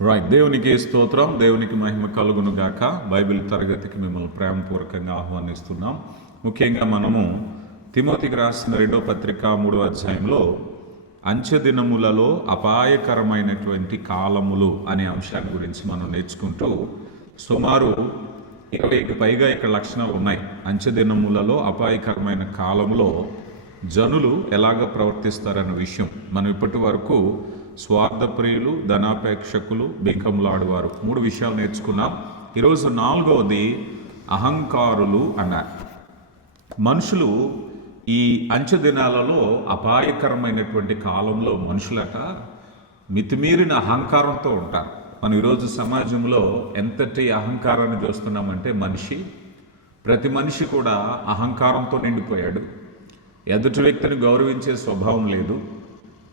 దేవునికి స్తోత్రం, దేవునికి మహిమ కలుగును గాక. బైబిల్ తరగతికి మిమ్మల్ని ప్రేమపూర్వకంగా ఆహ్వానిస్తున్నాం. ముఖ్యంగా మనము తిమోతికి రాసిన 2వ పత్రిక 3వ అధ్యాయంలో అంచె దినములలో అపాయకరమైనటువంటి కాలములు అనే అంశాన్ని గురించి మనం నేర్చుకుంటూ సుమారు 20కి పైగా ఇక్కడ లక్షణాలు ఉన్నాయి. అంచె దినములలో అపాయకరమైన కాలంలో జనులు ఎలాగ ప్రవర్తిస్తారన్న విషయం మనం ఇప్పటి వరకు స్వార్థప్రియులు, ధనాపేక్షకులు, బీకంలాడువారు 3 విషయాలు నేర్చుకున్నాం. ఈరోజు 4వది అహంకారులు అన్నారు. మనుషులు ఈ అంచె దినాలలో అపాయకరమైనటువంటి కాలంలో మనుషులట మితిమీరిన అహంకారంతో ఉంటారు. మనం ఈరోజు సమాజంలో ఎంతటి అహంకారాన్ని చూస్తున్నామంటే ప్రతి మనిషి కూడా అహంకారంతో నిండిపోయాడు. ఎదుటి వ్యక్తిని గౌరవించే స్వభావం లేదు.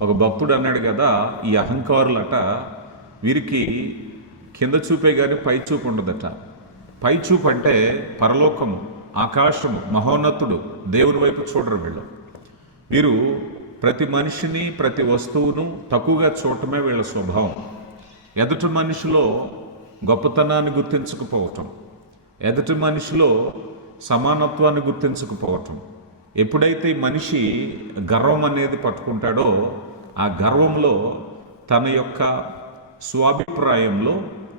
ఒక భక్తుడు అన్నాడు కదా, ఈ అహంకారులట వీరికి కింద చూపే కానీ పై చూపు ఉండదట. పై చూపు అంటే పరలోకము, ఆకాశము, మహోన్నతుడు, దేవుని వైపు చూడరు వీరు ప్రతి మనిషిని, ప్రతి వస్తువును తక్కువగా చూడటమే వీళ్ళ స్వభావం. ఎదుటి మనిషిలో గొప్పతనాన్ని గుర్తించకపోవటం, ఎదుటి మనిషిలో సమానత్వాన్ని గుర్తించకపోవటం. ఎప్పుడైతే మనిషి గర్వం అనేది పట్టుకుంటాడో ఆ గర్వంలో తన యొక్క స్వాభిప్రాయంలో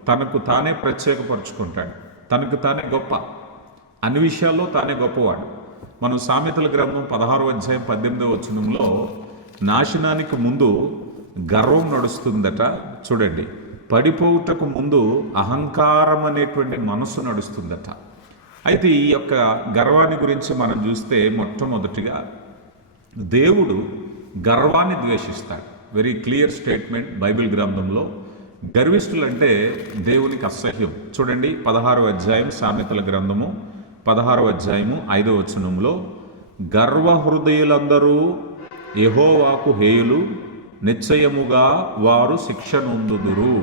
తనకు తానే ప్రత్యేకపరుచుకుంటాడు. తనకు తానే గొప్ప, అన్ని విషయాల్లో తానే గొప్పవాడు. మనం సామెతల గ్రంథం 16వ అధ్యాయం 18వ వచనంలో నాశనానికి ముందు గర్వం నడుస్తుందట. చూడండి, పడిపోవుటకు ముందు అహంకారం అనేటువంటి మనస్సు నడుస్తుందట. అయితే ఈ యొక్క గర్వాన్ని గురించి మనం చూస్తే మొట్టమొదటిగా దేవుడు గర్వాన్ని ద్వేషిస్తాడు. వెరీ క్లియర్ స్టేట్మెంట్ బైబిల్ గ్రంథంలో. గర్విష్ఠులంటే దేవునికి అసహ్యం. చూడండి, 16వ అధ్యాయం సామెతల గ్రంథము 16వ అధ్యాయము 5వ వచనంలో, గర్వ హృదయులందరూ యెహోవాకు హేయులు, నిశ్చయముగా వారు శిక్ష నొందుదురు.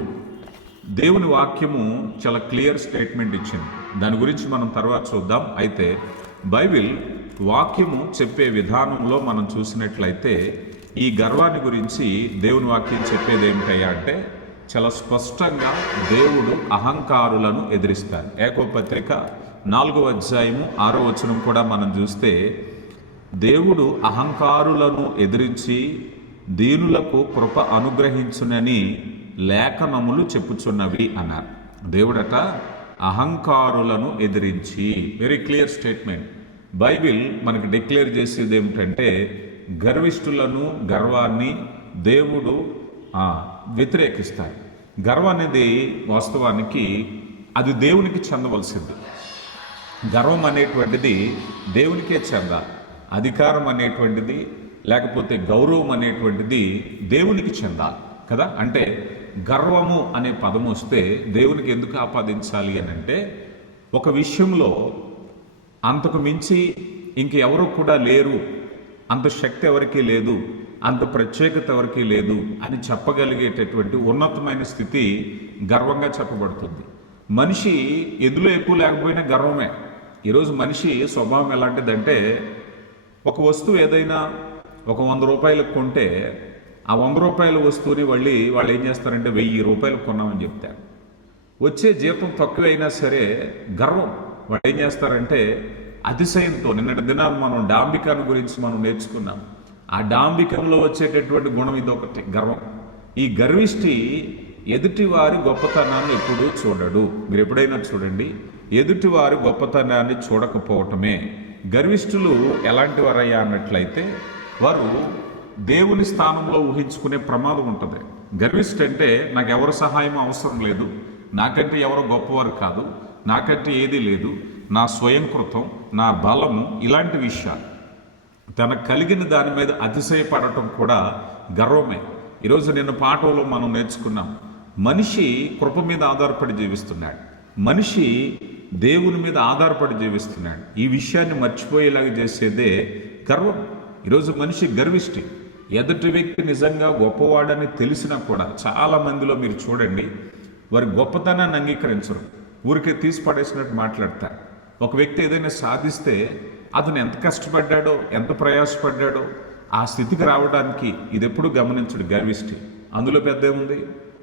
దేవుని వాక్యము చాలా క్లియర్ స్టేట్మెంట్ ఇచ్చింది. దాని గురించి మనం తర్వాత చూద్దాం. అయితే బైబిల్ వాక్యము చెప్పే విధానంలో మనం చూసినట్లయితే ఈ గర్వాన్ని గురించి దేవుని వాక్యం చెప్పేది ఏమిటయ్యా అంటే చాలా స్పష్టంగా దేవుడు అహంకారులను ఎదిరిస్తాడు. యాకోబు పత్రిక 4వ అధ్యాయము 6వ వచనం కూడా మనం చూస్తే దేవుడు అహంకారులను ఎదిరించి దీనులకు కృప అనుగ్రహించునని లేఖనములు చెప్పుచున్నవి అన్నారు. దేవుడట అహంకారులను ఎదిరించి, వెరీ క్లియర్ స్టేట్మెంట్. బైబిల్ మనకు డిక్లేర్ చేసేది ఏమిటంటే గర్విష్ఠులను, గర్వాన్ని దేవుడు వ్యతిరేకిస్తాడు. గర్వం అనేది వాస్తవానికి అది దేవునికి చెందవలసింది. గర్వం అనేటువంటిది దేవునికే చెందాలి. అధికారం అనేటువంటిది లేకపోతే గౌరవం అనేటువంటిది దేవునికి చెందాలి కదా. అంటే గర్వము అనే పదం వస్తే దేవునికి ఎందుకు ఆపాదించాలి అని అంటే ఒక విషయంలో అంతకు మించి ఇంకెవరు కూడా లేరు, అంత శక్తి ఎవరికీ లేదు, అంత ప్రత్యేకత ఎవరికీ లేదు అని చెప్పగలిగేటటువంటి ఉన్నతమైన స్థితి గర్వంగా చెప్పబడుతుంది. మనిషి ఎందులో ఎక్కువ లేకపోయినా గర్వమే. ఈరోజు మనిషి స్వభావం ఎలాంటిదంటే ఒక వస్తువు ఏదైనా ఒక 100 రూపాయలకు కొంటే ఆ 100 రూపాయల వస్తువుని వాళ్ళు ఏం చేస్తారంటే 1000 రూపాయలకు కొన్నామని చెప్తారు. వచ్చే జీతం తక్కువైనా సరే గర్వం. వాళ్ళు ఏం చేస్తారంటే అతిశయంతో, నిన్నటి దినాలు మనం డాంబికాన్ని గురించి మనం నేర్చుకున్నాం. ఆ డాంబికంలో వచ్చేటటువంటి గుణం ఇదొకటి, గర్వం. ఈ గర్విష్టి ఎదుటివారి గొప్పతనాన్ని ఎప్పుడూ చూడడు. మీరు ఎప్పుడైనా చూడండి, ఎదుటివారి గొప్పతనాన్ని చూడకపోవటమే. గర్విష్ఠులు ఎలాంటి వారయ్యా అన్నట్లయితే వారు దేవుని స్థానంలో ఊహించుకునే ప్రమాదం ఉంటుంది. గర్విష్ఠ అంటే నాకు ఎవరి సహాయం అవసరం లేదు, నాకంటే ఎవరో గొప్పవారు కాదు, నాకంటే ఏదీ లేదు, నా స్వయంకృతం, నా బలము, ఇలాంటి విషయాలు తనకు కలిగిన దాని మీద అతిశయపడటం కూడా గర్వమే. ఈరోజు నిన్న పాఠంలో మనం నేర్చుకున్నాం, మనిషి కృప మీద ఆధారపడి జీవిస్తున్నాడు, మనిషి దేవుని మీద ఆధారపడి జీవిస్తున్నాడు. ఈ విషయాన్ని మర్చిపోయేలాగా చేసేదే గర్వం. ఈరోజు మనిషి గర్విష్టి. ఎదుటి వ్యక్తి నిజంగా గొప్పవాడని తెలిసినా కూడా చాలా మందిలో మీరు చూడండి, వారి గొప్పతనాన్ని అంగీకరించరు, ఊరికే తీసి పడేసినట్టు మాట్లాడతారు. ఒక వ్యక్తి ఏదైనా సాధిస్తే అతను ఎంత కష్టపడ్డాడో, ఎంత ప్రయాసపడ్డాడో ఆ స్థితికి రావడానికి ఇది ఎప్పుడు గమనించడు గర్విష్టి. అందులో పెద్ద ఏముంది,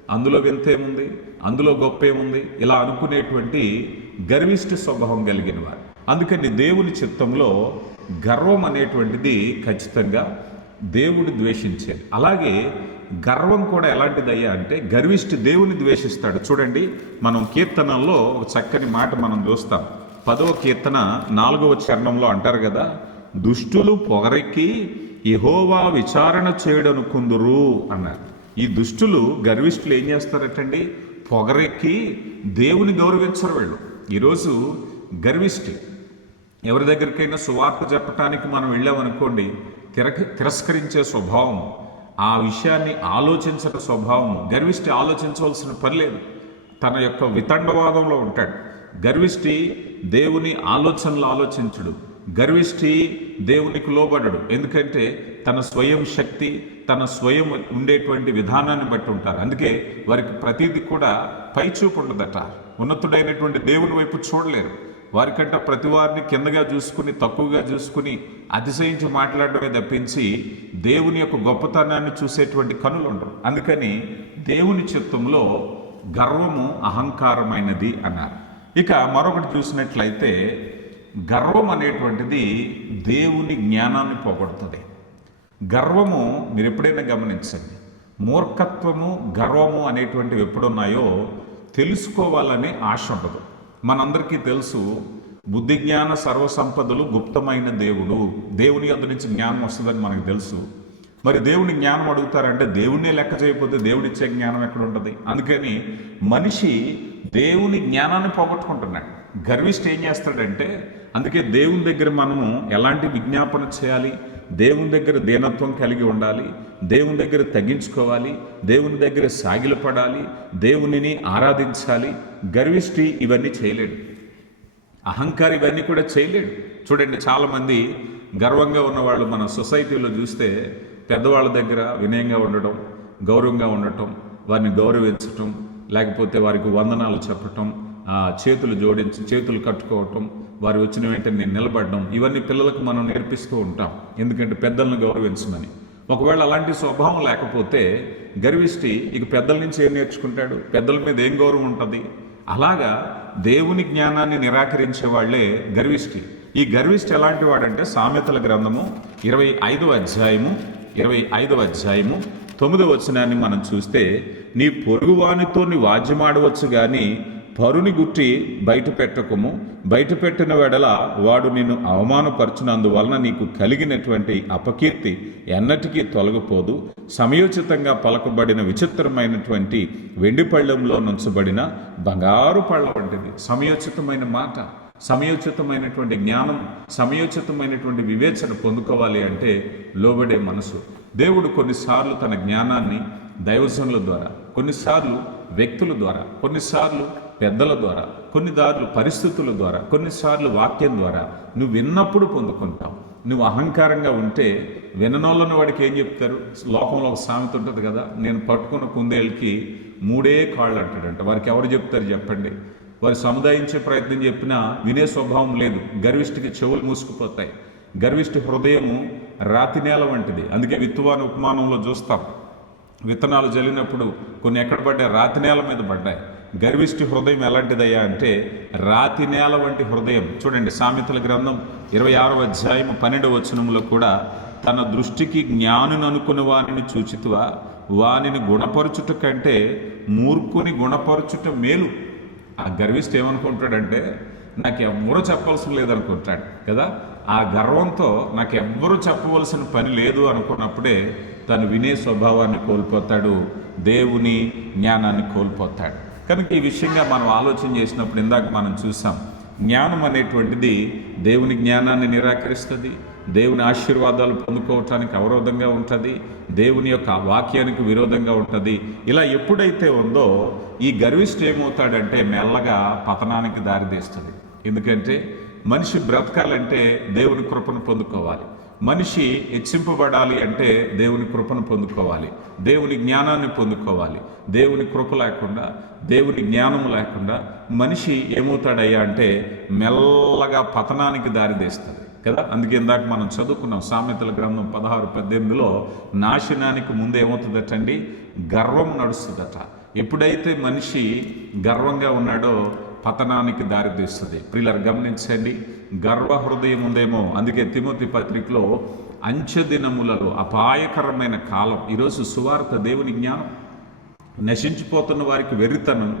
అందులో వింత ఏముంది, అందులో గొప్ప ఏముంది, ఇలా అనుకునేటువంటి గర్విష్టి స్వభావం కలిగిన వారు. అందుకని దేవుని చిత్తంలో గర్వం అనేటువంటిది ఖచ్చితంగా దేవుడు ద్వేషించేది. అలాగే గర్వం కూడా ఎలాంటిదయ్యా అంటే గర్విష్టి దేవుని ద్వేషిస్తాడు. చూడండి, మనం కీర్తనల్లో ఒక చక్కని మాట మనం చూస్తాం. 10వ కీర్తన 4వ చరణంలో అంటారు కదా, దుష్టులు పొగరెక్కి యెహోవా విచారణ చేయడనుకుందురు అన్నారు. ఈ దుష్టులు గర్విష్ఠులు ఏం చేస్తారటండి, పొగరెక్కి దేవుని గౌరవించరు వీళ్ళు. ఈరోజు గర్విష్ఠి ఎవరి దగ్గరికైనా సువార్త చెప్పటానికి మనం వెళ్ళామనుకోండి, తిరస్కరించే స్వభావం, ఆ విషయాన్ని ఆలోచించట స్వభావం. గర్విష్ఠి ఆలోచించవలసిన పని లేదు, తన యొక్క వితండవాదంలో ఉంటాడు. గర్విష్ఠి దేవుని ఆలోచనలు ఆలోచించడు. గర్విష్ఠి దేవునికి లోబడడు. ఎందుకంటే తన స్వయం శక్తి, తన స్వయం ఉండేటువంటి విధానాన్ని బట్టి ఉంటారు. అందుకే వారికి ప్రతిదీ కూడా పైచూపు ఉండదట. ఉన్నతుడైనటువంటి దేవుని వైపు చూడలేరు. వారికంటే ప్రతి వారిని కిందగా చూసుకుని, తక్కువగా చూసుకుని, అతిశయించి మాట్లాడడమే తప్పించి దేవుని యొక్క గొప్పతనాన్ని చూసేటువంటి కనులు ఉండవు. అందుకని దేవుని చిత్తంలో గర్వము అహంకారమైనది అన్నారు. ఇక మరొకటి చూసినట్లయితే గర్వం అనేటువంటిది దేవుని జ్ఞానాన్ని పోగొడుతుంది. గర్వము మీరు ఎప్పుడైనా గమనించండి, మూర్ఖత్వము గర్వము అనేటువంటివి ఎప్పుడున్నాయో తెలుసుకోవాలనే ఆశ ఉండదు. మనందరికీ తెలుసు, బుద్ధి జ్ఞాన సర్వసంపదలు గుప్తమైన దేవుడు, దేవుని యొద్ద నుంచి జ్ఞానం వస్తుందని మనకు తెలుసు. మరి దేవుని జ్ఞానం అడుగుతారంటే దేవుణ్ణే లెక్క చేయకపోతే దేవుడిచ్చే జ్ఞానం ఎక్కడ ఉంటుంది? అందుకని మనిషి దేవుని జ్ఞానాన్ని పోగొట్టుకుంటున్నాడు. గర్విష్ఠి ఏం చేస్తాడంటే, అందుకే దేవుని దగ్గర మనము ఎలాంటి విజ్ఞాపన చేయాలి, దేవుని దగ్గర దీనత్వం కలిగి ఉండాలి, దేవుని దగ్గర తగ్గించుకోవాలి, దేవుని దగ్గర సాగిలపడాలి, దేవునిని ఆరాధించాలి. గర్విష్ఠి ఇవన్నీ చేయలేడు. అహంకారి ఇవన్నీ కూడా చేయలేడు. చూడండి, చాలామంది గర్వంగా ఉన్నవాళ్ళు మన సొసైటీలో చూస్తే పెద్దవాళ్ళ దగ్గర వినయంగా ఉండటం, గౌరవంగా ఉండటం, వారిని గౌరవించటం, లేకపోతే వారికి వందనాలు చెప్పటం, చేతులు జోడించి చేతులు కట్టుకోవటం, వారు వచ్చిన వెంటనే నిలబడడం, ఇవన్నీ పిల్లలకు మనం నేర్పిస్తూ ఉంటాం. ఎందుకంటే పెద్దలను గౌరవించమని. ఒకవేళ అలాంటి స్వభావం లేకపోతే గర్విష్ఠి ఇక పెద్దల నుంచి ఏం నేర్చుకుంటాడు? పెద్దల మీద ఏం గౌరవం ఉంటుంది? అలాగా దేవుని జ్ఞానాన్ని నిరాకరించే వాళ్లే గర్విష్ఠి. ఈ గర్విష్ఠి ఎలాంటి వాడంటే సామెతల గ్రంథము 25వ అధ్యాయము 9వ వచనాన్ని మనం చూస్తే, నీ పొరుగువానితో నీ వాద్యమాడవచ్చు గాని పరుని గుట్టి బయట పెట్టకము, బయట పెట్టిన వెడల వాడు నిన్ను అవమానపరచునందువలన నీకు కలిగినటువంటి అపకీర్తి ఎన్నటికీ తొలగిపోదు. సమయోచితంగా పలకబడిన విచిత్రమైనటువంటి వెండి పళ్ళెంలో నుంచబడిన బంగారు పళ్ళ వంటిది. సమయోచితమైన మాట, సమయోచితమైనటువంటి జ్ఞానం, సమయోచితమైనటువంటి వివేచన పొందుకోవాలి అంటే లోబడే మనసు. దేవుడు కొన్నిసార్లు తన జ్ఞానాన్ని దైవజనుల ద్వారా, కొన్నిసార్లు వ్యక్తుల ద్వారా, కొన్నిసార్లు పెద్దల ద్వారా, కొన్నిసార్లు పరిస్థితుల ద్వారా, కొన్నిసార్లు వాక్యం ద్వారా నువ్వు విన్నప్పుడు పొందుకుంటావు. నువ్వు అహంకారంగా ఉంటే విననోళ్ళని వాడికి ఏం చెప్తారు? లోకంలో ఒక సామెత ఉంటుంది కదా, నేను పట్టుకున్న కుందేళ్ళకి 3 కాళ్ళు అంటాడంట. వారికి ఎవరు చెప్తారు చెప్పండి? వారు సముదాయించే ప్రయత్నం చెప్పినా వినే స్వభావం లేదు. గర్విష్ఠికి చెవులు మూసుకుపోతాయి. గర్విష్ఠి హృదయము రాతి నేల వంటిది. అందుకే విత్తువాని ఉపమానంలో చూస్తాం, విత్తనాలు జల్లినప్పుడు కొన్ని ఎక్కడ పడ్డాయి? రాతి నేల మీద పడ్డాయి. గర్విష్ఠి హృదయం ఎలాంటిదయ్యా అంటే రాతి నేల వంటి హృదయం. చూడండి, సామెతల గ్రంథం 26వ అధ్యాయం 12వ వచనంలో కూడా, తన దృష్టికి జ్ఞానుని అనుకుని వానిని చూచితువా, వానిని గుణపరచుట కంటే మూర్ఖుని గుణపరచుట మేలు. ఆ గర్విష్ఠి ఏమనుకుంటాడంటే, నాకెవ్వరూ చెప్పవలసిన లేదనుకుంటాడు కదా. ఆ గర్వంతో నాకెవ్వరూ చెప్పవలసిన పని లేదు అనుకున్నప్పుడే తను వినే స్వభావాన్ని కోల్పోతాడు, దేవుని జ్ఞానాన్ని కోల్పోతాడు. కనుక ఈ విషయంగా మనం ఆలోచన చేసినప్పుడు ఇందాక మనం చూసాం, జ్ఞానం అనేటువంటిది దేవుని జ్ఞానాన్ని నిరాకరిస్తుంది, దేవుని ఆశీర్వాదాలు పొందుకోవటానికి అవరోధంగా ఉంటుంది, దేవుని యొక్క వాక్యానికి విరోధంగా ఉంటుంది. ఇలా ఎప్పుడైతే ఉందో ఈ గర్విష్ఠి ఏమవుతాడంటే మెల్లగా పతనానికి దారితీస్తుంది. ఎందుకంటే మనిషి బ్రతకాలంటే దేవుని కృపను పొందుకోవాలి, మనిషి హెచ్చింపబడాలి అంటే దేవుని కృపను పొందుకోవాలి, దేవుని జ్ఞానాన్ని పొందుకోవాలి. దేవుని కృప లేకుండా, దేవుని జ్ఞానం లేకుండా మనిషి ఏమవుతాడయ్యా అంటే మెల్లగా పతనానికి దారితీస్తుంది కదా. అందుకే ఇందాక మనం చదువుకున్నాం సామెతల గ్రంథం 16:18లో, నాశనానికి ముందు ఏమవుతుందటండి? గర్వం నడుస్తుందట. ఎప్పుడైతే మనిషి గర్వంగా ఉన్నాడో పతనానికి దారితీస్తుంది. ప్రియులారా గమనించండి, గర్వ హృదయం ఉందేమో. అందుకే తిమోతి పత్రికలో అంచె దినములలో అపాయకరమైన కాలం. ఈరోజు సువార్త దేవుని జ్ఞానం, నశించిపోతున్న వారికి వెర్రితనం,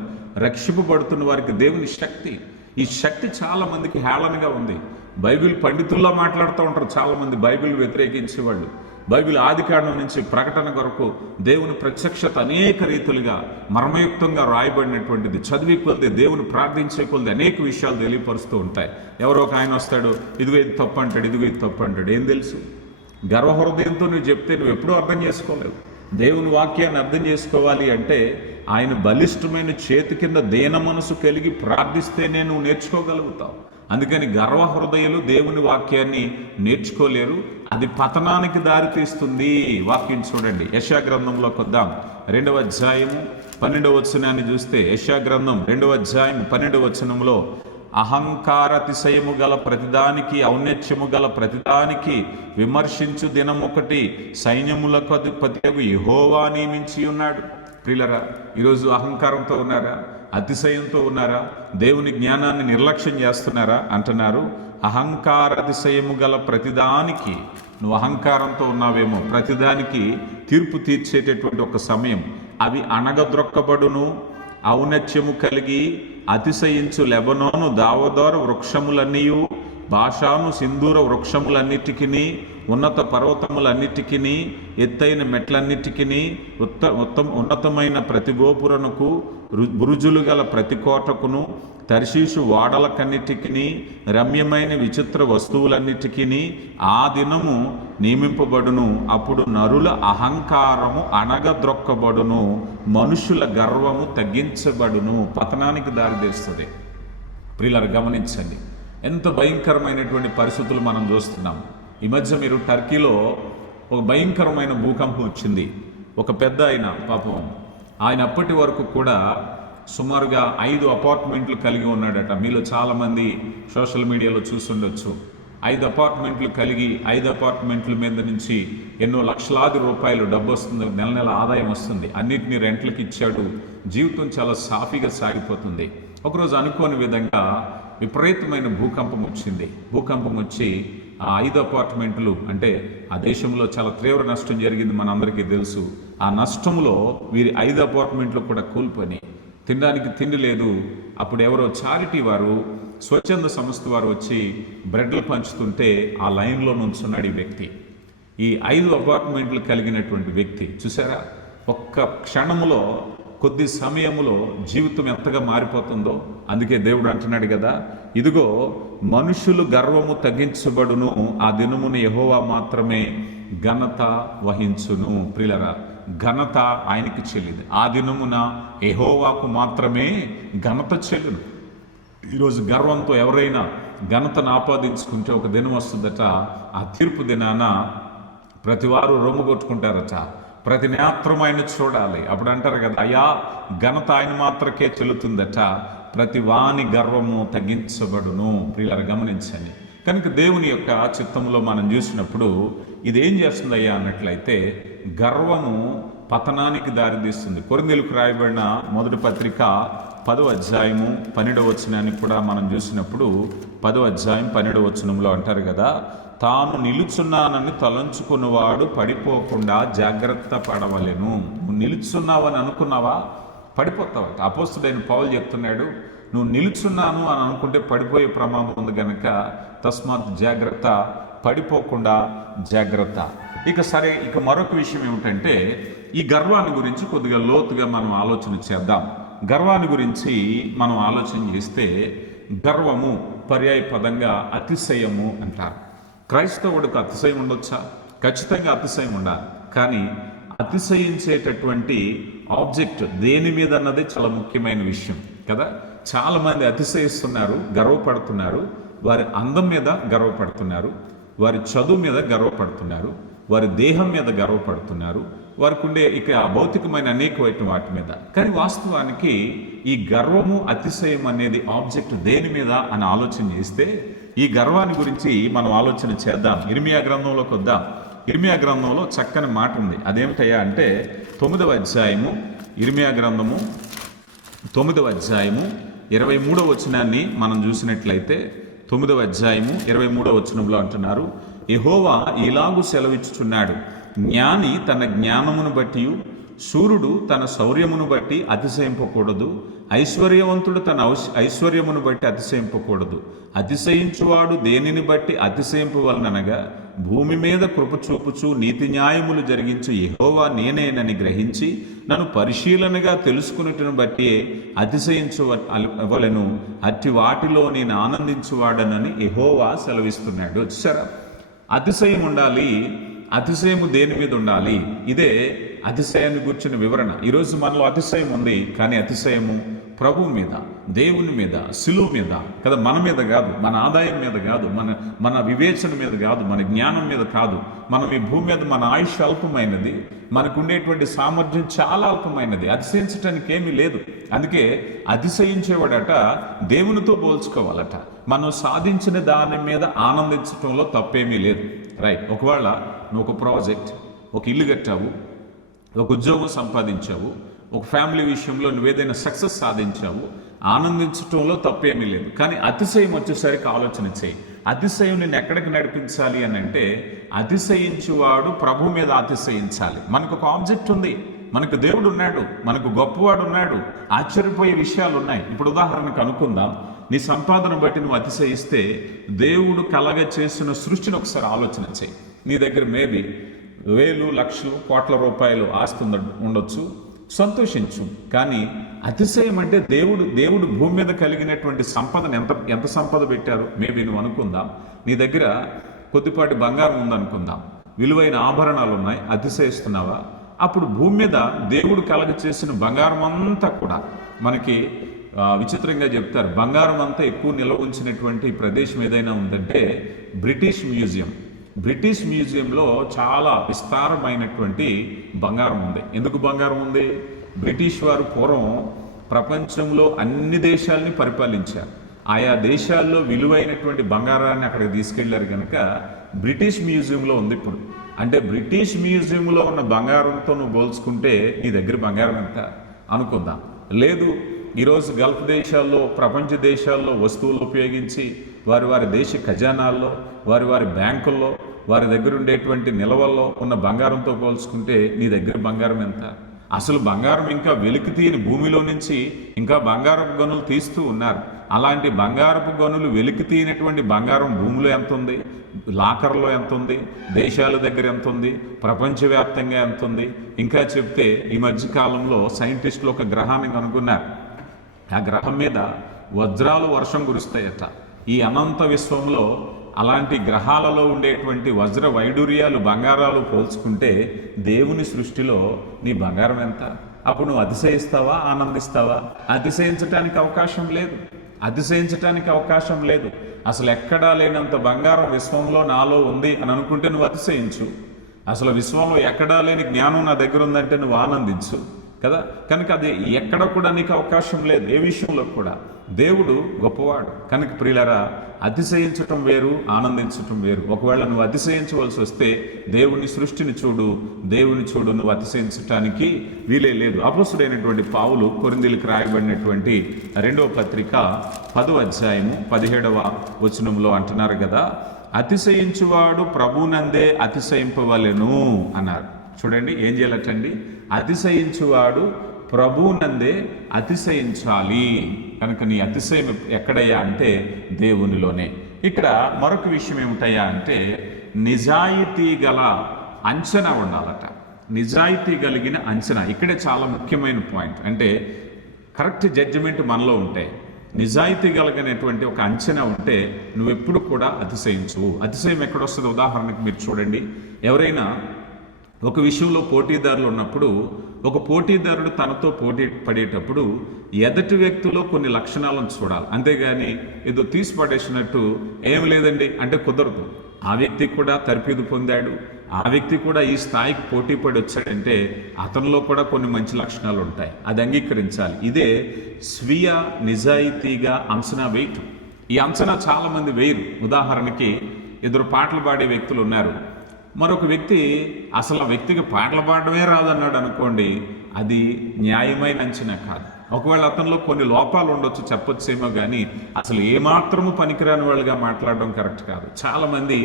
రక్షింపబడుతున్న వారికి దేవుని శక్తి. ఈ శక్తి చాలా మందికి హేళనగా ఉంది. బైబిల్ పండితుల్లో మాట్లాడుతూ ఉంటారు చాలామంది, బైబిల్ వ్యతిరేకించేవాళ్ళు. బైబిల్ ఆదికాండం నుంచి ప్రకటన కొరకు దేవుని ప్రత్యక్షత అనేక రీతులుగా మర్మయుక్తంగా రాయబడినటువంటిది. చదివి కొద్ది, దేవుని ప్రార్థించే కొద్ది అనేక విషయాలు తెలియపరుస్తూ ఉంటాయి. ఎవరో ఒక ఆయన వస్తాడు, ఇదిగో ఇది తప్పు అంటాడు, ఇదిగో ఇది తప్పు అంటాడు. ఏం తెలుసు? గర్వహృదయంతో నువ్వు చెప్తే నువ్వు ఎప్పుడూ అర్థం చేసుకోలేవు. దేవుని వాక్యాన్ని అర్థం చేసుకోవాలి అంటే ఆయన బలిష్టమైన చేతి కింద దేన మనసు కలిగి ప్రార్థిస్తేనే నువ్వు నేర్చుకోగలుగుతావు. అందుకని గర్వ హృదయాలు దేవుని వాక్యాన్ని నేర్చుకోలేరు. అది పతనానికి దారితీస్తుంది. వాక్యం చూడండి, యెషయా గ్రంథంలోకి వద్దాం. 2వ అధ్యాయము 12వ వచనాన్ని చూస్తే, యెషయా గ్రంథం 2వ అధ్యాయం 12వ వచనంలో, అహంకారతిశయము గల ప్రతిదానికి, ఔన్నత్యము గల ప్రతిదానికి విమర్శించు దినం ఒకటి సైన్యములకు అధిపతియగు యెహోవా నియమించి ఉన్నాడు. ప్రియులరా, ఈరోజు అహంకారంతో ఉన్నారా? అతిశయంతో ఉన్నారా? దేవుని జ్ఞానాన్ని నిర్లక్ష్యం చేస్తున్నారా? అంటున్నారు, అహంకారతిశయము గల ప్రతిదానికి. నువ్వు అహంకారంతో ఉన్నావేమో, ప్రతిదానికి తీర్పు తీర్చేటటువంటి ఒక సమయం. అవి అణగద్రొక్కబడును. ఔన్నత్యము కలిగి అతిశయించు లెబనోను దావదోర వృక్షములన్నీయు, బాషాను సింధూర వృక్షములన్నిటికీ, ఉన్నత పర్వతములన్నిటికీ, ఎత్తైన మెట్లన్నిటికీ, ఉన్నతమైన ప్రతి గోపురముకు, బురుజులు గల ప్రతి కోటకును, తర్షీషు వాడలకన్నిటికీ, రమ్యమైన విచిత్ర వస్తువులన్నిటికీ ఆ దినము నియమింపబడును. అప్పుడు నరుల అహంకారము అణగద్రొక్కబడును, మనుషుల గర్వము తగ్గించబడును. పతనానికి దారితీస్తుంది. ప్రియులారా గమనించండి, ఎంత భయంకరమైనటువంటి పరిస్థితులు మనం చూస్తున్నాం. ఈ మధ్య మీరు టర్కీలో ఒక భయంకరమైన భూకంపం వచ్చింది. ఒక పెద్ద ఆయన పాపం, ఆయన అప్పటి వరకు కూడా సుమారుగా 5 అపార్ట్మెంట్లు కలిగి ఉన్నాడట. మీలో చాలామంది సోషల్ మీడియాలో చూసుండొచ్చు. 5 అపార్ట్మెంట్లు కలిగి 5 అపార్ట్మెంట్ల మీద నుంచి ఎన్నో లక్షలాది రూపాయలు డబ్బు వస్తుంది, నెల నెల ఆదాయం వస్తుంది. అన్నిటినీ రెంట్లకి ఇచ్చాడు. జీవితం చాలా సాఫీగా సాగిపోతుంది. ఒకరోజు అనుకోని విధంగా విపరీతమైన భూకంపం వచ్చింది. భూకంపం వచ్చి ఆ 5 అపార్ట్మెంట్లు, అంటే ఆ దేశంలో చాలా తీవ్ర నష్టం జరిగింది, మనందరికీ తెలుసు. ఆ నష్టంలో వీరి 5 అపార్ట్మెంట్లు కూడా కూలిపోయి, తినడానికి తిండి లేదు. అప్పుడు ఎవరో చారిటీ వారు, స్వచ్ఛంద సంస్థ వారు వచ్చి బ్రెడ్లు పంచుతుంటే ఆ లైన్లో నుంచున్నాడు ఈ వ్యక్తి. ఈ 5 అపార్ట్మెంట్లు కలిగినటువంటి వ్యక్తి చూసారా, ఒక్క క్షణములో, కొద్ది సమయములో జీవితం ఎంతగా మారిపోతుందో. అందుకే దేవుడు అంటున్నాడు కదా, ఇదిగో మనుషులు గర్వము తగ్గించబడును, ఆ దినమున యెహోవా మాత్రమే ఘనత వహించును. ప్రియులారా, ఘనత ఆయనకి చెల్లింది. ఆ దినమున యెహోవాకు మాత్రమే ఘనత చెల్లును. ఈరోజు గర్వంతో ఎవరైనా ఘనతను ఆపాదించుకుంటే ఒక దినం వస్తుందట, ఆ తీర్పు దినాన ప్రతివారు రొమ్ము కొట్టుకుంటారట. ప్రతి నేత్రం ఆయన చూడాలి. అప్పుడు అంటారు కదా, అయ్యా ఘనత ఆయన మాత్రకే చెల్లుతుందట, ప్రతి వాని గర్వము తగ్గించబడును. ప్రియులారా గమనించండి. కనుక దేవుని యొక్క చిత్తంలో మనం చూసినప్పుడు ఇదేం చేస్తుందయ్యా అన్నట్లయితే, గర్వము పతనానికి దారితీస్తుంది. కొరింథీయులకు రాయబడిన మొదటి పత్రిక 10వ అధ్యాయము 12వ వచనాన్ని కూడా మనం చూసినప్పుడు 10వ అధ్యాయం 12వ వచనంలో అంటారు కదా, తాను నిలుచున్నానని తలంచుకున్నవాడు పడిపోకుండా జాగ్రత్త పడవలెను. నువ్వు నిలుచున్నావని అనుకున్నావా, పడిపోతావట. అపోస్తుడైన పౌలు చెప్తున్నాడు, నువ్వు నిలుచున్నాను అని అనుకుంటే పడిపోయే ప్రమాదం ఉంది కనుక తస్మాత్ జాగ్రత్త, పడిపోకుండా జాగ్రత్త. ఇక మరొక విషయం ఏమిటంటే, ఈ గర్వాన్ని గురించి కొద్దిగా లోతుగా మనం ఆలోచన చేద్దాం. గర్వాన్ని గురించి మనం ఆలోచన చేస్తే, గర్వము పర్యాయ పదంగా అతిశయము అంటారు. క్రైస్తవుడికి అతిశయం ఉండొచ్చా? ఖచ్చితంగా అతిశయం ఉండాలి. కానీ అతిశయించేటటువంటి ఆబ్జెక్ట్ దేని మీద అన్నది చాలా ముఖ్యమైన విషయం కదా. చాలామంది అతిశయిస్తున్నారు, గర్వపడుతున్నారు. వారి అందం మీద గర్వపడుతున్నారు, వారి చదువు మీద గర్వపడుతున్నారు, వారి దేహం మీద గర్వపడుతున్నారు, వారికి ఉండే భౌతికమైన అనేకమైన వాటి మీద. కానీ వాస్తవానికి ఈ గర్వము, అతిశయం అనేది ఆబ్జెక్ట్ దేని మీద అని ఆలోచన చేస్తే, ఈ గర్వాన్ని గురించి మనం ఆలోచన చేద్దాం. ఇర్మియా గ్రంథంలోకి వద్దాం. ఇర్మియా గ్రంథంలో చక్కని మాట ఉంది. అదేమిటయ్యా అంటే 9వ అధ్యాయము ఇర్మియా గ్రంథము 9వ అధ్యాయము 23వ వచనాన్ని మనం చూసినట్లయితే 9వ అధ్యాయము 23వ వచనంలో అంటున్నారు, యెహోవా ఇలాగు సెలవిచ్చుచున్నాడు, జ్ఞాని తన జ్ఞానమును బట్టి, శూరుడు తన శౌర్యమును బట్టి అతిశయింపకూడదు, ఐశ్వర్యవంతుడు తన ఐశ్వర్యమును బట్టి అతిశయింపకూడదు. అతిశయించువాడు దేనిని బట్టి అతిశయింపవలనగా, భూమి మీద కృప చూపుచు నీతి న్యాయములు జరిగించు యెహోవా నేనేనని గ్రహించి నన్ను పరిశీలనగా తెలుసుకున్నట్టును బట్టి అతిశయించవలెను, అట్టి వాటిలో నేను ఆనందించువాడనని యెహోవా సెలవిస్తున్నాడు. వచ్చారా? అతిశయం ఉండాలి. అతిశయము దేని మీద ఉండాలి? ఇదే అతిశయాన్ని గుర్చిన వివరణ. ఈరోజు మనలో అతిశయం ఉంది, కానీ అతిశయము ప్రభు మీద, దేవుని మీద, శిలువ మీద కదా, మన మీద కాదు, మన ఆదాయం మీద కాదు, మన వివేచన మీద కాదు, మన జ్ఞానం మీద కాదు. మనం ఈ భూమి మీద మన ఆయుష్ అల్పమైనది, మనకు ఉండేటువంటి సామర్థ్యం చాలా అల్పమైనది, అతిశయించడానికి ఏమీ లేదు. అందుకే అతిశయించేవాడట దేవునితో పోల్చుకోవాలట. మనం సాధించిన దాని మీద ఆనందించడంలో తప్పేమీ లేదు. రైట్. ఒకవేళ నువ్వు ఒక ప్రాజెక్ట్, ఒక ఇల్లు కట్టావు, ఒక ఉద్యోగం సంపాదించావు, ఒక ఫ్యామిలీ విషయంలో నువ్వేదైనా సక్సెస్ సాధించావు, ఆనందించటంలో తప్పేమీ లేదు. కానీ అతిశయం వచ్చేసరికి ఆలోచన చేయి. అతిశయం నేను ఎక్కడికి నడిపించాలి అని అంటే, అతిశయించువాడు ప్రభు మీద అతిశయించాలి. మనకు ఒక ఆబ్జెక్ట్ ఉంది, మనకు దేవుడు ఉన్నాడు, మనకు గొప్పవాడు ఉన్నాడు, ఆశ్చర్యపోయే విషయాలు ఉన్నాయి. ఇప్పుడు ఉదాహరణకు అనుకుందాం, నీ సంపాదన బట్టి నువ్వు అతిశయిస్తే దేవుడు కలగ చేసిన సృష్టిని ఒకసారి ఆలోచన చేయి. నీ దగ్గర మేబీ వేలు, లక్షలు, కోట్ల రూపాయలు ఆస్తి ఉండొచ్చు, సంతోషించు. కానీ అతిశయం అంటే దేవుడు భూమి మీద కలిగినటువంటి సంపదను ఎంత సంపద పెట్టారు. మేబీ నువ్వు అనుకుందాం, నీ దగ్గర కొద్దిపాటి బంగారం ఉందనుకుందాం, విలువైన ఆభరణాలు ఉన్నాయి, అతిశయిస్తున్నావా? అప్పుడు భూమి మీద దేవుడు కలగ చేసిన బంగారం అంతా కూడా మనకి విచిత్రంగా చెప్తారు. బంగారం అంతా ఎక్కువ నిల్వ ఉంచినటువంటి ప్రదేశం ఏదైనా ఉందంటే బ్రిటిష్ మ్యూజియం. బ్రిటిష్ మ్యూజియంలో చాలా విస్తారమైనటువంటి బంగారం ఉంది. ఎందుకు బంగారం ఉంది? బ్రిటిష్ వారు పూర్వం ప్రపంచంలో అన్ని దేశాలని పరిపాలించారు. ఆయా దేశాల్లో విలువైనటువంటి బంగారాన్ని అక్కడికి తీసుకెళ్లారు కనుక బ్రిటిష్ మ్యూజియంలో ఉంది ఇప్పుడు. అంటే బ్రిటిష్ మ్యూజియంలో ఉన్న బంగారంతో నువ్వు పోల్చుకుంటే నీ దగ్గర బంగారం ఎంత అనుకుందాం. లేదు, ఈరోజు గల్ఫ్ దేశాల్లో, ప్రపంచ దేశాల్లో వస్తువులు ఉపయోగించి వారి దేశ ఖజానాల్లో, వారి బ్యాంకుల్లో, వారి దగ్గర ఉండేటువంటి నిల్వల్లో ఉన్న బంగారంతో పోల్చుకుంటే నీ దగ్గర బంగారం ఎంత? అసలు బంగారం ఇంకా వెలికి తీయని భూమిలో నుంచి ఇంకా బంగారపు గనులు తీస్తూ ఉన్నారు. అలాంటి బంగారపు గనులు వెలికి తీయనటువంటి బంగారం భూమిలో ఎంత ఉంది? లాకర్లో ఎంత ఉంది? దేశాల దగ్గర ఎంత ఉంది? ప్రపంచవ్యాప్తంగా ఎంత ఉంది? ఇంకా చెప్తే ఈ మధ్యకాలంలో సైంటిస్టులు ఒక గ్రహాన్ని కనుగొన్నారు. ఆ గ్రహం మీద వజ్రాలు వర్షం కురుస్తాయట. ఈ అనంత విశ్వంలో అలాంటి గ్రహాలలో ఉండేటువంటి వజ్ర వైడూర్యాలు, బంగారాలు పోల్చుకుంటే దేవుని సృష్టిలో నీ బంగారం ఎంత? అప్పుడు నువ్వు అతిశయిస్తావా, ఆనందిస్తావా? అతిశయించటానికి అవకాశం లేదు. అతిశయించటానికి అవకాశం లేదు. అసలు ఎక్కడా లేనంత బంగారం విశ్వంలో నాలో ఉంది అని అనుకుంటే నువ్వు అతిశయించు. అసలు విశ్వంలో ఎక్కడా లేని జ్ఞానం నా దగ్గర ఉందంటే నువ్వు ఆనందించు కదా. కనుక అది ఎక్కడ కూడా నీకు అవకాశం లేదు, ఏ విషయంలో కూడా. దేవుడు గొప్పవాడు. కనుక ప్రియులారా, అతిశయించటం వేరు, ఆనందించటం వేరు. ఒకవేళ నువ్వు అతిశయించవలసి వస్తే దేవుని సృష్టిని చూడు, దేవుని చూడు, నువ్వు అతిశయించటానికి వీలే లేదు. అపోస్తుడైనటువంటి పౌలు కొరింథీయులకు రాయబడినటువంటి 2వ పత్రిక 10వ అధ్యాయము 17వ వచనంలో అంటున్నారు కదా, అతిశయించువాడు ప్రభునందే అతిశయింపవలెను అన్నారు. చూడండి, ఏం చేయాలటండి? అతిశయించువాడు ప్రభువునందే అతిశయించాలి. కనుక నీ అతిశయం ఎక్కడయ్యా అంటే దేవునిలోనే. ఇక్కడ మరొక విషయం ఏమిటయ్యా అంటే నిజాయితీ గల అంచనా ఉండాలట. నిజాయితీ కలిగిన అంచనా ఇక్కడే చాలా ముఖ్యమైన పాయింట్. అంటే కరెక్ట్ జడ్జిమెంట్ మనలో ఉంటే, నిజాయితీ కలిగినటువంటి ఒక అంచనా ఉంటే నువ్వెప్పుడు కూడా అతిశయించు. అతిశయం ఎక్కడొస్తుంది? ఉదాహరణకు మీరు చూడండి, ఎవరైనా ఒక విషయంలో పోటీదారులు ఉన్నప్పుడు, ఒక పోటీదారుడు తనతో పోటీ పడేటప్పుడు ఎదటి వ్యక్తిలో కొన్ని లక్షణాలను చూడాలి. అంతేగాని ఏదో తీసి పడేసినట్టు ఏం లేదండి అంటే కుదరదు. ఆ వ్యక్తి కూడా తర్ఫీదు పొందాడు, ఆ వ్యక్తి కూడా ఈ స్థాయికి పోటీ పడి వచ్చాడంటే అతనిలో కూడా కొన్ని మంచి లక్షణాలు ఉంటాయి, అది అంగీకరించాలి. ఇదే స్వీయ నిజాయితీగా అంచనా వేయటం. ఈ అంచనా చాలామంది వేయరు. ఉదాహరణకి, ఇద్దరు పాటలు పాడే వ్యక్తులు ఉన్నారు. మరొక వ్యక్తి అసలు ఆ వ్యక్తికి పాటలు పాడడమే రాదన్నాడు అనుకోండి, అది న్యాయమైన అంచనా కాదు. ఒకవేళ అతనిలో కొన్ని లోపాలు ఉండొచ్చు, చెప్పొచ్చేమో, కానీ అసలు ఏమాత్రము పనికిరాని వాళ్ళుగా మాట్లాడడం కరెక్ట్ కాదు. చాలామంది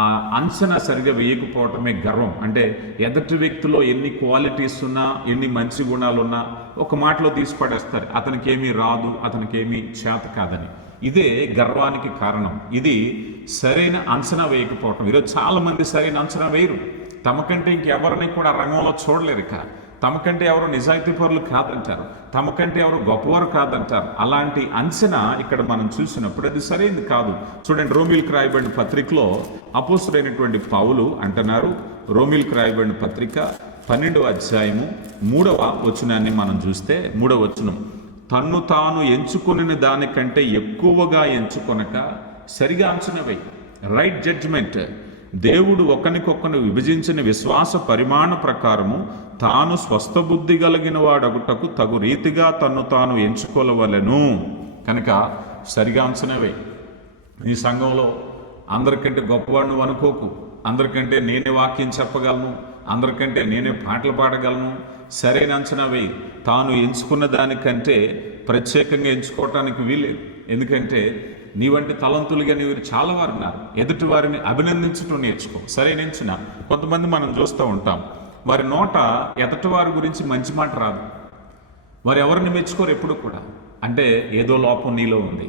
ఆ అంచనా సరిగా వేయకపోవటమే గర్వం. అంటే ఎదుటి వ్యక్తిలో ఎన్ని క్వాలిటీస్ ఉన్నా, ఎన్ని మంచి గుణాలున్నా ఒక మాటలో తీసి పడేస్తారు, అతనికి ఏమీ రాదు, అతనికి ఏమీ చేత కాదని. ఇదే గర్వానికి కారణం. ఇది సరైన అంచనా వేయకపోవటం. ఈరోజు చాలామంది సరైన అంచనా వేయరు. తమకంటే ఇంకెవరిని కూడా రంగంలో చూడలేరు. ఇక తమకంటే ఎవరు నిజాయితీ పరులు కాదంటారు, తమకంటే ఎవరు గొప్పవారు కాదంటారు. అలాంటి అంచనా ఇక్కడ మనం చూసినప్పుడు అది సరైనది కాదు. చూడండి, రోమిల్కి రాయబడిన పత్రికలో అపోస్తుడైనటువంటి పౌలు అంటున్నారు. రోమిల్కి రాయబడిన పత్రిక 12వ అధ్యాయము 3వ వచనాన్ని మనం చూస్తే, 3వ వచనం, తన్ను తాను ఎంచుకుని దానికంటే ఎక్కువగా ఎంచుకొనక సరిగా అంచనా వేయి. Right judgment. దేవుడు ఒకరికొకరు విభజించిన విశ్వాస పరిమాణ ప్రకారము తాను స్వస్థ బుద్ధి కలిగిన వాడగుటకు తగు రీతిగా తన్ను తాను ఎంచుకోవలెను. కనుక సరిగా అంచనా వేయి. నీ సంఘంలో అందరికంటే గొప్పవాడిని అనుకోకు. అందరికంటే నేనే వాక్యం చెప్పగలను, అందరికంటే నేనే పాటలు పాడగలను. సరైన అంచనా వేయి. తాను ఎంచుకున్న దానికంటే ప్రత్యేకంగా ఎంచుకోవటానికి వీలేదు. ఎందుకంటే నీ వంటి తలంతులుగా నీవు చాలా వారు ఉన్నారు. ఎదుటి వారిని అభినందించడం నేర్చుకో. సరైన అంచనా. కొంతమంది మనం చూస్తూ ఉంటాం, వారి నోట ఎదుటి వారి గురించి మంచి మాట రాదు, వారు ఎవరిని మెచ్చుకోరు ఎప్పుడు కూడా. అంటే ఏదో లోపం నీలో ఉంది.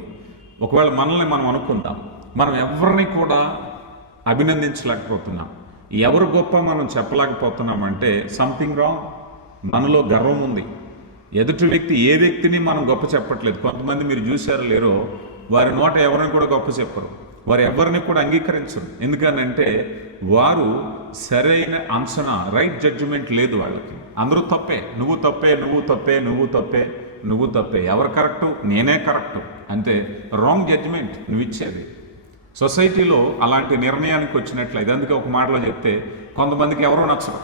ఒకవేళ మనల్ని మనం అనుకుందాం, మనం ఎవరిని కూడా అభినందించలేకపోతున్నాం, ఎవరు గొప్ప మనం చెప్పలేకపోతున్నామంటే సంథింగ్ రాంగ్. మనలో గర్వం ఉంది. ఎదుటి వ్యక్తి ఏ వ్యక్తిని మనం గొప్ప చెప్పట్లేదు. కొంతమంది మీరు చూశారో లేరో, వారి నోట ఎవరిని కూడా గొప్ప చెప్పరు, వారు ఎవరిని కూడా అంగీకరించరు. ఎందుకనంటే వారు సరైన అంచనా, రైట్ జడ్జిమెంట్ లేదు వాళ్ళకి. అందరూ తప్పే, నువ్వు తప్పే, నువ్వు తప్పే, నువ్వు తప్పే, నువ్వు తప్పే. ఎవరు కరెక్టు? నేనే కరెక్టు. అంటే రాంగ్ జడ్జిమెంట్ నువ్వు ఇచ్చేది. సొసైటీలో అలాంటి నిర్ణయానికి వచ్చినట్లయితే, అందుకే ఒక మాటలో చెప్తే, కొంతమందికి ఎవరో నచ్చరు.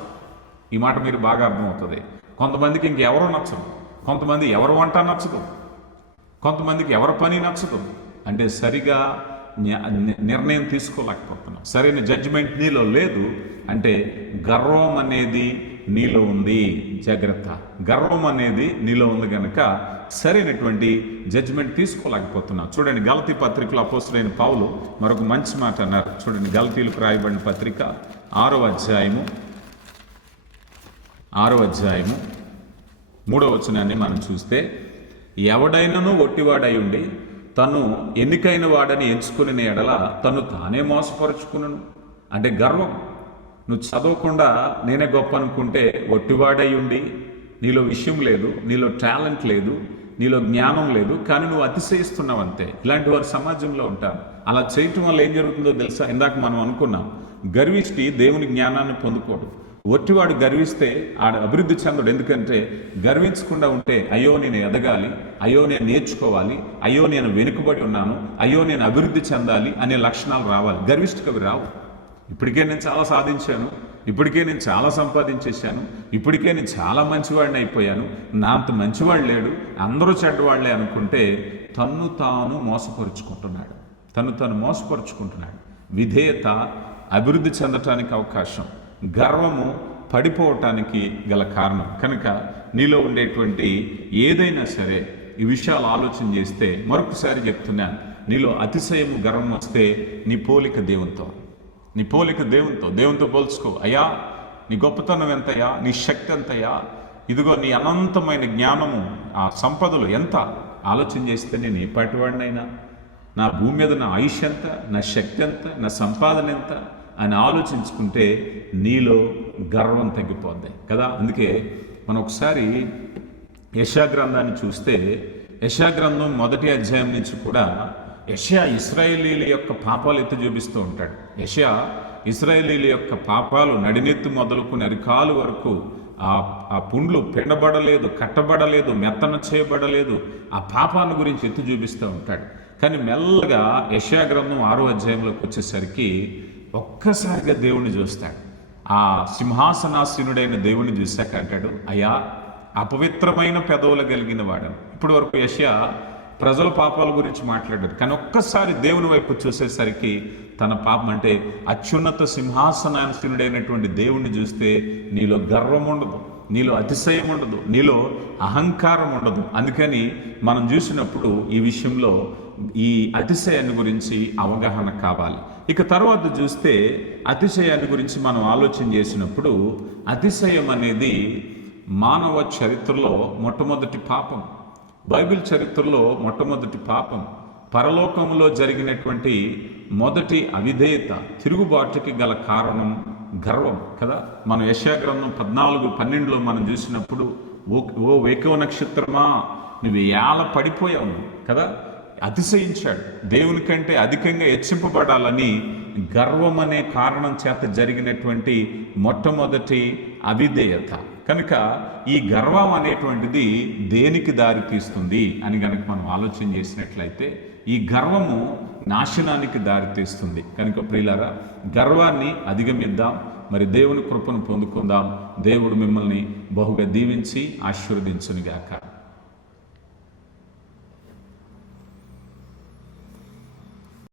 ఈ మాట మీరు బాగా అర్థమవుతుంది. కొంతమందికి ఇంకెవరో నచ్చరు, కొంతమంది ఎవరు వంట నచ్చదు, కొంతమందికి ఎవరి పని నచ్చదు. అంటే సరిగా నిర్ణయం తీసుకోలేకపోతున్నాం. సరైన జడ్జిమెంట్ నీలో లేదు. అంటే గర్వం అనేది నీలో ఉంది. జాగ్రత్త. గర్వం అనేది నీలో ఉంది కనుక సరైనటువంటి జడ్జిమెంట్ తీసుకోలేకపోతున్నాం. చూడండి, గలతీ పత్రికలో అపోస్తుడైన పౌలు మరొక మంచి మాట అన్నారు. చూడండి, గలతీలకు రాయబడిన పత్రిక 6వ అధ్యాయము 3వ వచనాన్ని మనం చూస్తే, ఎవడైనను ఒట్టివాడై ఉండి తను ఎన్నికైన వాడని ఎంచుకుని ఎడల తను తానే మోసపరుచుకును. అంటే గర్వం. నువ్వు చదవకుండా నేనే గొప్ప అనుకుంటే ఒట్టివాడై ఉండి నీలో విషయం లేదు, నీలో టాలెంట్ లేదు, నీలో జ్ఞానం లేదు, కానీ నువ్వు అతిశయిస్తున్నావు అంతే. ఇలాంటి వారు సమాజంలో ఉంటారు. అలా చేయటం వల్ల ఏం జరుగుతుందో తెలుసా? ఇందాక మనం అనుకున్నాం, గర్విష్టి దేవుని జ్ఞానాన్ని పొందుకోడు. ఒట్టివాడు గర్విస్తే ఆడ అభివృద్ధి చెందడు. ఎందుకంటే గర్వించకుండా ఉంటే అయ్యో నేను ఎదగాలి, అయ్యో నేను నేర్చుకోవాలి, అయ్యో నేను వెనుకబడి ఉన్నాను, అయ్యో నేను అభివృద్ధి చెందాలి అనే లక్షణాలు రావాలి. గర్విష్టికి అవి రావు. ఇప్పటికే నేను చాలా సాధించాను, ఇప్పటికే నేను చాలా సంపాదించేశాను, ఇప్పటికే నేను చాలా మంచివాడిని అయిపోయాను, నా అంత మంచివాడు లేడు, అందరూ చెడ్డవాళ్లే అనుకుంటే తన్ను తాను మోసపరుచుకుంటున్నాడు. విధేయత అభివృద్ధి చెందటానికి అవకాశం, గర్వము పడిపోవటానికి గల కారణం. కనుక నీలో ఉండేటువంటి ఏదైనా సరే ఈ విషయాలు ఆలోచన చేస్తే, మరొకసారి చెప్తున్నాను, నీలో అతిశయము గర్వం వస్తే నీ పోలిక దేవునితో పోల్చుకో. అయ్యా నీ గొప్పతనం ఎంతయ్యా, నీ శక్తి ఎంతయ్యా, ఇదిగో నీ అనంతమైన జ్ఞానము, ఆ సంపదలు ఎంత ఆలోచన చేస్తే నేను ఏ పాటివాడినైనా, నా భూమి మీద నా ఆయుష్ ఎంత, నా శక్తి ఎంత, నా సంపాదన ఎంత అని ఆలోచించుకుంటే నీలో గర్వం తగ్గిపోద్ది కదా. అందుకే మనం ఒకసారి యెషయా గ్రంథాన్ని చూస్తే, యెషయా గ్రంథం 1వ అధ్యాయం నుంచి కూడా యెషయా ఇశ్రాయేలీల యొక్క పాపాలు ఎత్తి చూపిస్తూ ఉంటాడు. యెషయా ఇశ్రాయేలీల యొక్క పాపాలు నడినెత్తు మొదలుకుని అరికాలు వరకు ఆ పుండ్లు పిండబడలేదు, కట్టబడలేదు, మెత్తన చేయబడలేదు, ఆ పాపాన్ని గురించి ఎత్తి చూపిస్తూ ఉంటాడు. కానీ మెల్లగా యెషయా గ్రంథం 6వ అధ్యాయంలోకి వచ్చేసరికి ఒక్కసారిగా దేవుణ్ణి చూస్తాడు. ఆ సింహాసనాసీనుడైన దేవుణ్ణి చూశాక అంటాడు, అయ్యా అపవిత్రమైన పెదవులు కలిగిన వాడను. ఇప్పటి వరకు యెషయా ప్రజల పాపాల గురించి మాట్లాడారు, కానీ ఒక్కసారి దేవుని వైపు చూసేసరికి తన పాపం అంటే అత్యున్నత సింహాసనాసీనుడైనటువంటి దేవుణ్ణి చూస్తే నీలో గర్వం ఉండదు, నీలో అతిశయం ఉండదు, నీలో అహంకారం ఉండదు. అందుకని మనం చూసినప్పుడు ఈ విషయంలో ఈ అతిశయాన్ని గురించి అవగాహన కావాలి. ఇక తర్వాత చూస్తే అతిశయాన్ని గురించి మనం ఆలోచన చేసినప్పుడు అతిశయం అనేది మానవ చరిత్రలో మొట్టమొదటి పాపం. బైబిల్ చరిత్రలో మొట్టమొదటి పాపం. పరలోకంలో జరిగినటువంటి మొదటి అవిధేయత, తిరుగుబాటుకి గల కారణం గర్వం కదా. మనం యెషయా గ్రంథం 14:12లో మనం చూసినప్పుడు ఓ వేకువ నక్షత్రమా నువ్వు ఎలా పడిపోయావు కదా. అతిశయించాడు. దేవుని కంటే అధికంగా హెచ్చింపబడాలని గర్వం అనే కారణం చేత జరిగినటువంటి మొట్టమొదటి అవిధేయత. కనుక ఈ గర్వం అనేటువంటిది దేనికి దారి తీస్తుంది అని కనుక మనం ఆలోచన చేసినట్లయితే ఈ గర్వము నాశనానికి దారితీస్తుంది. కనుక ప్రియులారా, గర్వాన్ని అధిగమిద్దాం, మరి దేవుని కృపను పొందుకుందాం. దేవుడు మిమ్మల్ని బహుగా దీవించి ఆశీర్వదించునుగాక.